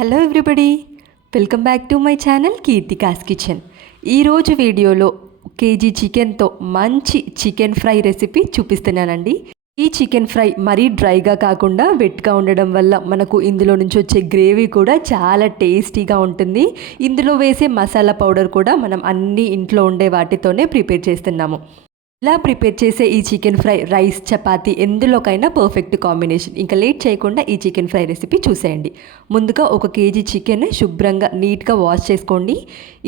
Hello everybody, welcome back to my channel Keerthika's kitchen. ఈరోజు వీడియోలో KG చికెన్తో మంచి చికెన్ ఫ్రై రెసిపీ చూపిస్తున్నానండి. ఈ చికెన్ ఫ్రై మరీ డ్రైగా కాకుండా వెట్గా ఉండడం వల్ల మనకు ఇందులో నుంచి వచ్చే గ్రేవీ కూడా చాలా టేస్టీగా ఉంటుంది. ఇందులో వేసే మసాలా పౌడర్ కూడా మనం అన్ని ఇంట్లో ఉండే వాటితోనే ప్రిపేర్ చేస్తున్నాము. ఇలా ప్రిపేర్ చేసే ఈ చికెన్ ఫ్రై రైస్, చపాతీ ఎందులోకైనా పర్ఫెక్ట్ కాంబినేషన్. ఇంకా లేట్ చేయకుండా ఈ చికెన్ ఫ్రై రెసిపీ చూసేయండి. ముందుగా 1 కేజీ చికెన్ శుభ్రంగా నీట్గా వాష్ చేసుకోండి.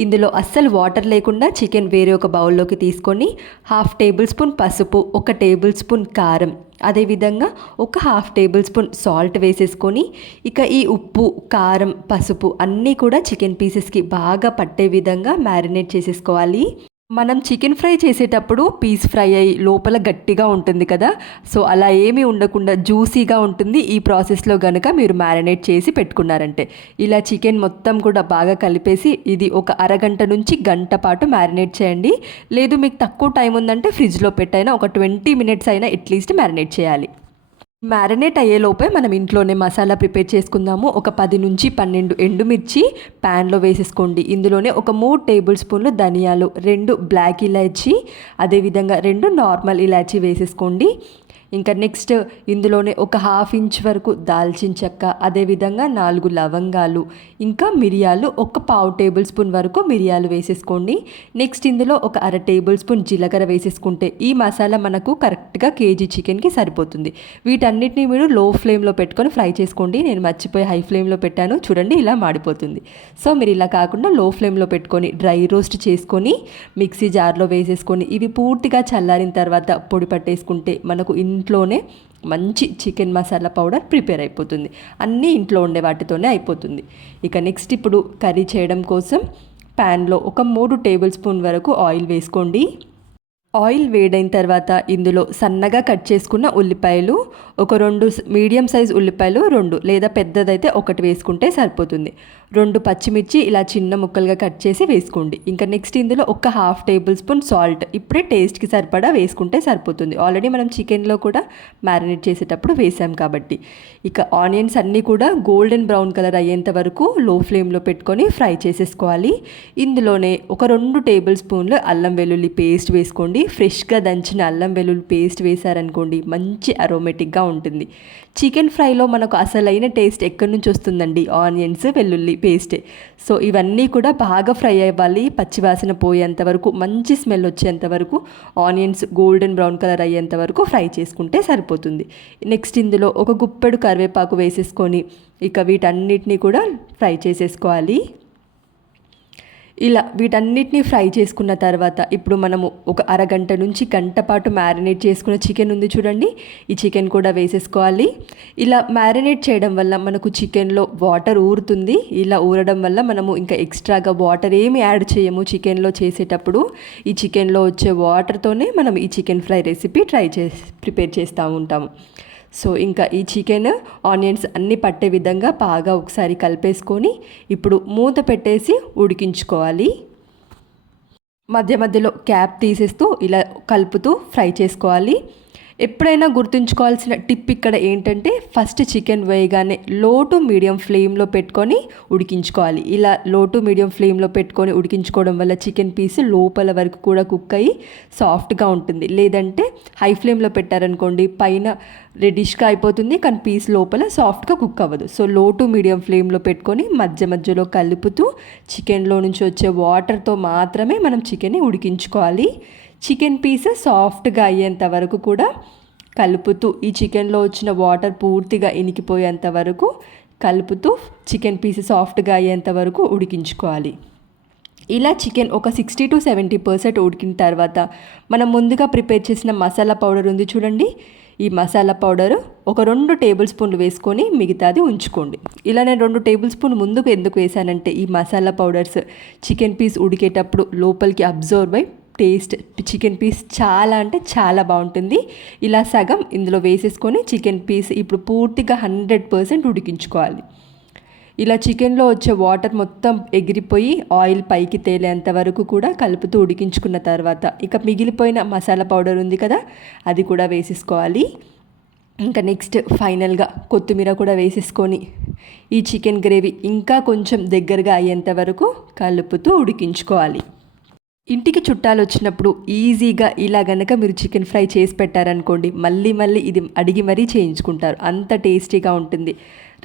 ఇందులో అస్సలు వాటర్ లేకుండా చికెన్ వేరే ఒక బౌల్లోకి తీసుకొని 1/2 టేబుల్ స్పూన్ పసుపు, 1 టేబుల్ స్పూన్ కారం, అదేవిధంగా 1/2 టేబుల్ స్పూన్ సాల్ట్ వేసేసుకొని ఇక ఈ ఉప్పు, కారం, పసుపు అన్నీ కూడా చికెన్ పీసెస్కి బాగా పట్టే విధంగా మ్యారినేట్ చేసేసుకోవాలి. మనం చికెన్ ఫ్రై చేసేటప్పుడు పీస్ ఫ్రై అయ్యి లోపల గట్టిగా ఉంటుంది కదా, సో అలా ఏమీ ఉండకుండా జ్యూసీగా ఉంటుంది ఈ ప్రాసెస్లో కనుక మీరు మ్యారినేట్ చేసి పెట్టుకున్నారంటే. ఇలా చికెన్ మొత్తం కూడా బాగా కలిపేసి ఇది ఒక అరగంట నుంచి గంట పాటు మ్యారినేట్ చేయండి. లేదు మీకు తక్కువ టైం ఉందంటే ఫ్రిడ్జ్లో పెట్టైనా ఒక 20 మినిట్స్ అయినా అట్లీస్ట్ మ్యారినేట్ చేయాలి. మ్యారినేట్ అయ్యేలోపే మనం ఇంట్లోనే మసాలా ప్రిపేర్ చేసుకుందాము. ఒక 10 నుంచి 12 ఎండుమిర్చి ప్యాన్లో వేసేసుకోండి. ఇందులోనే ఒక 3 టేబుల్ స్పూన్లు ధనియాలు, 2 బ్లాక్ ఇలాచీ, అదేవిధంగా 2 నార్మల్ ఇలాచీ వేసేసుకోండి. ఇంకా నెక్స్ట్ ఇందులోనే ఒక 1/2 ఇంచ్ వరకు దాల్చిన చెక్క, అదేవిధంగా 4 లవంగాలు, ఇంకా మిరియాలు, ఒక 1/4 టేబుల్ స్పూన్ వరకు మిరియాలు వేసేసుకోండి. నెక్స్ట్ ఇందులో ఒక 1/2 టేబుల్ స్పూన్ జీలకర్ర వేసేసుకుంటే ఈ మసాలా మనకు కరెక్ట్గా కేజీ చికెన్కి సరిపోతుంది. వీటన్నిటిని మీరు లో ఫ్లేమ్లో పెట్టుకొని ఫ్రై చేసుకోండి. నేను మర్చిపోయి హై ఫ్లేమ్లో పెట్టాను, చూడండి ఇలా మాడిపోతుంది. సో మీరు ఇలా కాకుండా లో ఫ్లేమ్లో పెట్టుకొని డ్రై రోస్ట్ చేసుకొని మిక్సీ జార్లో వేసేసుకొని ఇవి పూర్తిగా చల్లారిన తర్వాత పొడి పట్టేసుకుంటే మనకు ఇంట్లోనే మంచి చికెన్ మసాలా పౌడర్ ప్రిపేర్ అయిపోతుంది. అన్నీ ఇంట్లో ఉండే వాటితోనే అయిపోతుంది. ఇక నెక్స్ట్ ఇప్పుడు కర్రీ చేయడం కోసం ప్యాన్లో ఒక 3 టేబుల్ స్పూన్ వరకు ఆయిల్ వేసుకోండి. ఆయిల్ వేడైన తర్వాత ఇందులో సన్నగా కట్ చేసుకున్న ఉల్లిపాయలు, ఒక 2 మీడియం సైజ్ ఉల్లిపాయలు 2 లేదా పెద్దదైతే 1 వేసుకుంటే సరిపోతుంది. 2 పచ్చిమిర్చి ఇలా చిన్న ముక్కలుగా కట్ చేసి వేసుకోండి. ఇంకా నెక్స్ట్ ఇందులో ఒక 1/2 టేబుల్ స్పూన్ సాల్ట్ ఇప్పుడే టేస్ట్కి సరిపడా వేసుకుంటే సరిపోతుంది. ఆల్రెడీ మనం చికెన్లో కూడా మ్యారినేట్ చేసేటప్పుడు వేసాం కాబట్టి. ఇక ఆనియన్స్ అన్నీ కూడా గోల్డెన్ బ్రౌన్ కలర్ అయ్యేంత వరకు లో ఫ్లేమ్లో పెట్టుకొని ఫ్రై చేసేసుకోవాలి. ఇందులోనే ఒక 2 టేబుల్ స్పూన్లు అల్లం వెల్లుల్లి పేస్ట్ వేసుకోండి. ఫ్రెష్గా దంచిన అల్లం వెల్లుల్లి పేస్ట్ వేశారనుకోండి మంచి అరోమేటిక్గా ఉంటుంది. చికెన్ ఫ్రైలో మనకు అసలైన టేస్ట్ ఎక్కడి నుంచి వస్తుందండి? ఆనియన్స్, వెల్లుల్లి పేస్టే. సో ఇవన్నీ కూడా బాగా ఫ్రై అవ్వాలి. పచ్చివాసన పోయేంత వరకు, మంచి స్మెల్ వచ్చేంత వరకు, ఆనియన్స్ గోల్డెన్ బ్రౌన్ కలర్ అయ్యేంత వరకు ఫ్రై చేసుకుంటే సరిపోతుంది. నెక్స్ట్ ఇందులో ఒక గుప్పెడు కరివేపాకు వేసేసుకొని ఇక వీటన్నిటిని కూడా ఫ్రై చేసేసుకోవాలి. ఇలా వీటన్నిటిని ఫ్రై చేసుకున్న తర్వాత ఇప్పుడు మనము ఒక అరగంట నుంచి గంట పాటు మ్యారినేట్ చేసుకున్న చికెన్ ఉంది చూడండి, ఈ చికెన్ కూడా వేసేసుకోవాలి. ఇలా మ్యారినేట్ చేయడం వల్ల మనకు చికెన్లో వాటర్ ఊరుతుంది. ఇలా ఊరడం వల్ల మనము ఇంకా ఎక్స్ట్రాగా వాటర్ ఏమి యాడ్ చేయము చికెన్లో చేసేటప్పుడు. ఈ చికెన్లో వచ్చే వాటర్తోనే మనం ఈ చికెన్ ఫ్రై రెసిపీ ప్రిపేర్ చేస్తూ ఉంటాము. సో ఇంకా ఈ చికెన్, ఆనియన్స్ అన్నీ పట్టే విధంగా బాగా ఒకసారి కలిపేసుకొని ఇప్పుడు మూత పెట్టేసి ఉడికించుకోవాలి. మధ్య మధ్యలో క్యాప్ తీసేస్తూ ఇలా కలుపుతూ ఫ్రై చేసుకోవాలి. ఎప్పుడైనా గుర్తుంచుకోవాల్సిన టిప్ ఇక్కడ ఏంటంటే ఫస్ట్ చికెన్ వేయగానే లో టు మీడియం ఫ్లేమ్లో పెట్టుకొని ఉడికించుకోవాలి. ఇలా లో టు మీడియం ఫ్లేమ్లో పెట్టుకొని ఉడికించుకోవడం వల్ల చికెన్ పీస్ లోపల వరకు కూడా కుక్ అయ్యి సాఫ్ట్గా ఉంటుంది. లేదంటే హై ఫ్లేమ్లో పెట్టారనుకోండి పైన రెడిష్గా అయిపోతుంది, కానీ పీస్ లోపల సాఫ్ట్గా కుక్ అవ్వదు. సో లో టు మీడియం ఫ్లేమ్లో పెట్టుకొని మధ్య మధ్యలో కలుపుతూ చికెన్లో నుంచి వచ్చే వాటర్తో మాత్రమే మనం చికెన్ని ఉడికించుకోవాలి. చికెన్ పీస్ సాఫ్ట్గా అయ్యేంత వరకు కూడా కలుపుతూ ఈ చికెన్లో వచ్చిన వాటర్ పూర్తిగా ఇనికిపోయేంత వరకు కలుపుతూ చికెన్ పీస్ సాఫ్ట్గా అయ్యేంత వరకు ఉడికించుకోవాలి. ఇలా చికెన్ ఒక 60 to 70% ఉడికిన తర్వాత మనం ముందుగా ప్రిపేర్ చేసిన మసాలా పౌడర్ ఉంది చూడండి, ఈ మసాలా పౌడర్ ఒక 2 టేబుల్ స్పూన్లు వేసుకొని మిగతాది ఉంచుకోండి. ఇలా నేను 2 టేబుల్ స్పూన్ ముందుకు ఎందుకు వేసానంటే ఈ మసాలా పౌడర్స్ చికెన్ పీస్ ఉడికేటప్పుడు లోపలికి అబ్జర్వ్ అయి టేస్ట్ చికెన్ పీస్ చాలా అంటే చాలా బాగుంటుంది. ఇలా సగం ఇందులో వేసేసుకొని చికెన్ పీస్ ఇప్పుడు పూర్తిగా 100% ఉడికించుకోవాలి. ఇలా చికెన్లో వచ్చే వాటర్ మొత్తం ఎగిరిపోయి ఆయిల్ పైకి తేలేంత వరకు కూడా కలుపుతూ ఉడికించుకున్న తర్వాత ఇక మిగిలిపోయిన మసాలా పౌడర్ ఉంది కదా, అది కూడా వేసేసుకోవాలి. ఇంకా నెక్స్ట్ ఫైనల్గా కొత్తిమీర కూడా వేసేసుకొని ఈ చికెన్ గ్రేవీ ఇంకా కొంచెం దగ్గరగా అయ్యేంత వరకు కలుపుతూ ఉడికించుకోవాలి. ఇంటికి చుట్టాలు వచ్చినప్పుడు ఈజీగా ఇలా గనక మీరు చికెన్ ఫ్రై చేసి పెట్టారనుకోండి, మళ్ళీ మళ్ళీ ఇది అడిగి మరీ చేయించుకుంటారు. అంత టేస్టీగా ఉంటుంది.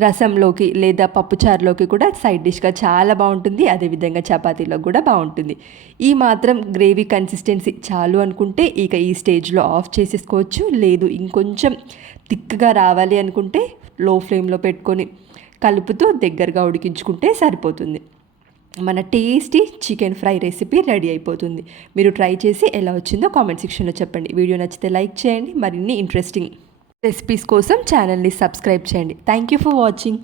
రసంలోకి లేదా పప్పుచారులోకి కూడా సైడ్ డిష్గా చాలా బాగుంటుంది. అదేవిధంగా చపాతీలో కూడా బాగుంటుంది. ఈ మాత్రం గ్రేవీ కన్సిస్టెన్సీ చాలు అనుకుంటే ఇక ఈ స్టేజ్లో ఆఫ్ చేసేసుకోవచ్చు. లేదు ఇంకొంచెం థిక్గా రావాలి అనుకుంటే లో ఫ్లేమ్లో పెట్టుకొని కలుపుతూ దగ్గరగా ఉడికించుకుంటే సరిపోతుంది. మన tasty chicken fry recipe ready అయిపోతుంది. మీరు ట్రై చేసి ఎలా వచ్చిందో కామెంట్ సెక్షన్లో చెప్పండి. వీడియో నచ్చితే లైక్ చేయండి. మరిన్ని ఇంట్రెస్టింగ్ రెసిపీస్ కోసం ఛానల్ని సబ్స్క్రైబ్ చేయండి. Thank you for watching.